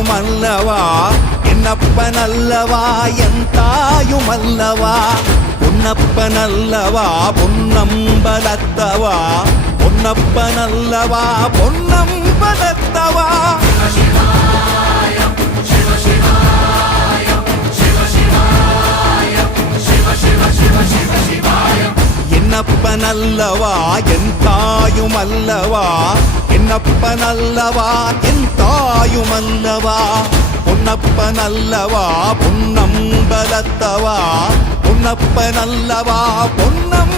தாயுமல்லவா என்னப்பனல்லவா என் தாயுமல்லவா பொன்னப்பனல்லவா பொன்னம்பலத்தவா பொன்னப்பனல்லவா பொன்னம்பலத்தவா என்னப்பனல்லவா என் தாயுமல்லவா என்னப்பனல்லவா என் தாயுமல்லவா பொன்னப்பனல்லவா பொன்னம்பலத்தவா பொன்னப்பனல்லவா பொன்னம்